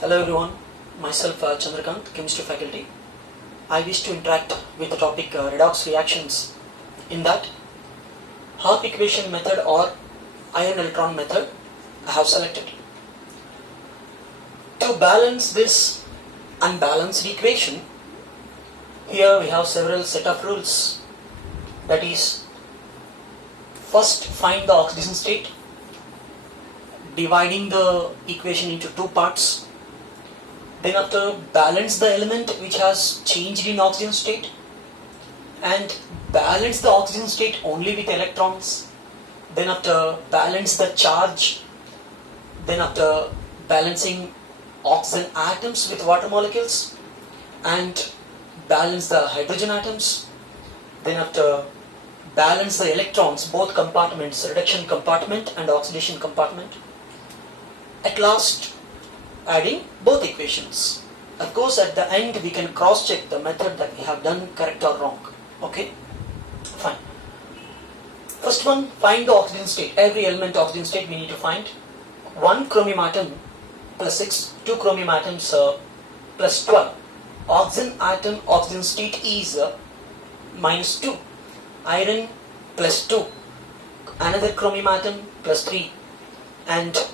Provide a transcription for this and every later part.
Hello everyone, myself Chandrakant, chemistry faculty. I wish to interact with the topic redox reactions. In that, half equation method or ion electron method I have selected. To balance this unbalanced equation, here we have several set of rules. That is, first find the oxidation state, dividing the equation into two parts. Then after balance the element which has changed in oxygen state and balance the oxygen state only with electrons. Then after balance the charge. Then after balancing oxygen atoms with water molecules and balance the hydrogen atoms. Then after balance the electrons, both compartments, reduction compartment and oxidation compartment. At last, adding both equations. Of course, at the end we can cross-check the method that we have done correct or wrong. Okay? Fine. First one, find the oxygen state. Every element oxygen state we need to find. 1 chromium atom plus 6, 2 chromium atoms plus 12. Oxygen atom oxygen state is minus 2. Iron plus 2. Another chromium atom plus 3. And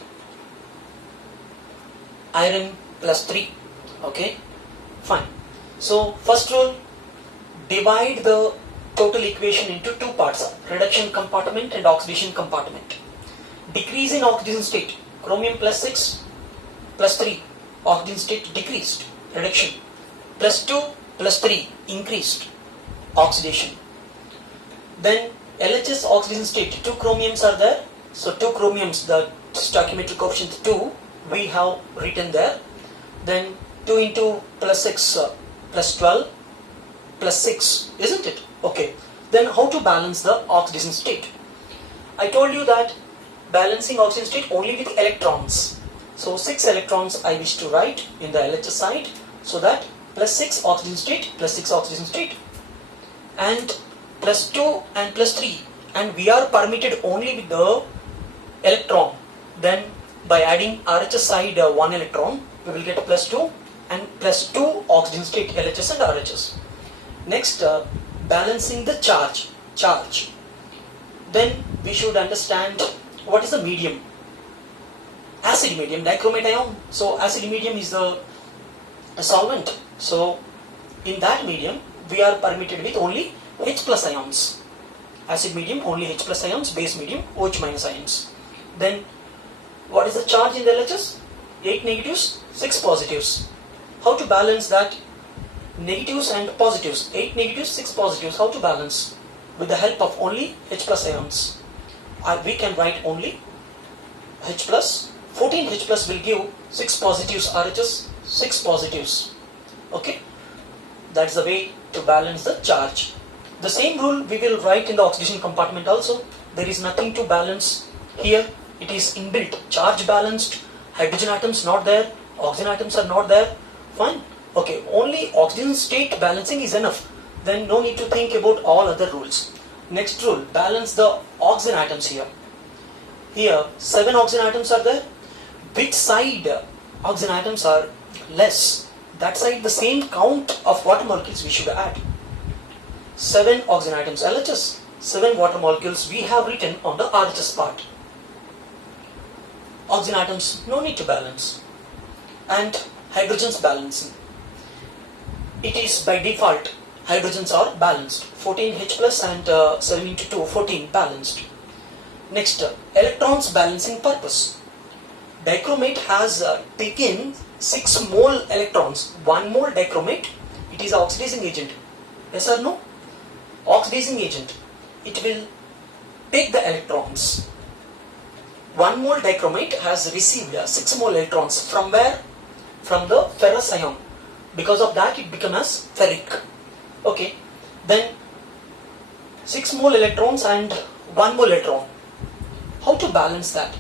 iron plus 3. Okay, fine. So first rule, divide the total equation into two parts, reduction compartment and oxidation compartment. Decrease in oxygen state, chromium plus 6 plus 3, oxygen state decreased, reduction. Plus 2 plus 3 increased, oxidation. Then LHS oxygen state, 2 chromiums are there, so 2 chromiums, the stoichiometric coefficient 2 we have written there. Then 2 into plus 6 plus 12 plus 6, isn't it? Okay. Then how to balance the oxidation state? I told you that balancing oxidation state only with electrons. So 6 electrons I wish to write in the LHS side, so that plus 6 oxygen state plus 6 oxygen state and plus 2 and plus 3, and we are permitted only with the electron. Then by adding RHS side 1 electron, we will get plus 2 and plus 2 oxygen state, LHS and RHS. Next, balancing the charge. Then we should understand what is the medium. Acid medium, dichromate ion. So acid medium is a solvent. So in that medium, we are permitted with only H plus ions. Acid medium, only H plus ions. Base medium, OH minus ions. Then what is the charge in the LHS? 8 negatives, 6 positives. How to balance that? Negatives and positives. 8 negatives, 6 positives. How to balance? With the help of only H plus ions. We can write only H plus. 14 H plus will give 6 positives RHS, 6 positives. Okay? That's the way to balance the charge. The same rule we will write in the oxidation compartment also. There is nothing to balance here. It is inbuilt, charge balanced, hydrogen atoms not there, oxygen atoms are not there. Fine. Okay, only oxygen state balancing is enough. Then no need to think about all other rules. Next rule, balance the oxygen atoms here. Here 7 oxygen atoms are there. Which side oxygen atoms are less? That side the same count of water molecules we should add. 7 oxygen atoms LHS, 7 water molecules we have written on the RHS part. Oxygen atoms, no need to balance. And hydrogens balancing. It is by default, hydrogens are balanced. 14 H plus and 7 into 2, 14 balanced. Next, electrons balancing purpose. Dichromate has taken 6 mole electrons. 1 mole dichromate, it is oxidizing agent. Yes or no? Oxidizing agent. It will take the electrons. 1 mole dichromate has received 6 mole electrons. From where? From the ferrous ion. Because of that it becomes as ferric. Okay. Then 6 mole electrons and 1 mole electron. How to balance that?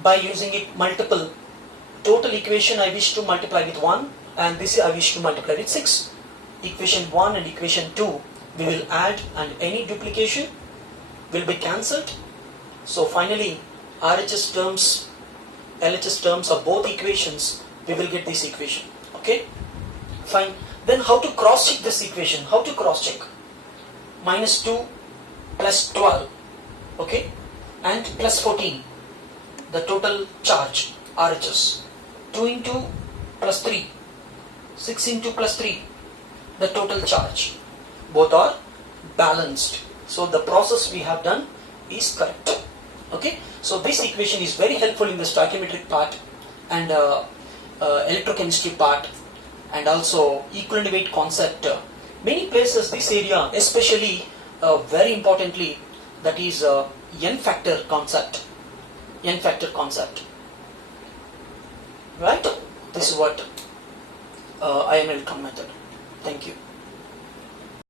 By using it multiple. Total equation I wish to multiply with 1 and this I wish to multiply with 6. Equation 1 and equation 2 we will add and any duplication will be cancelled. So finally RHS terms LHS terms of both equations, we will get this equation. Okay, fine. Then how to cross check this equation? How to cross check? Minus 2 plus 12, okay, and plus 14, the total charge RHS. 2 into plus 3, 6 into plus 3, the total charge. Both are balanced. So the process we have done is correct. Okay, so this equation is very helpful in the stoichiometric part and electrochemistry part, and also equivalent weight concept. Many places this area, especially very importantly, that is n factor concept. N factor concept. Right? This is what IM electron method. Thank you.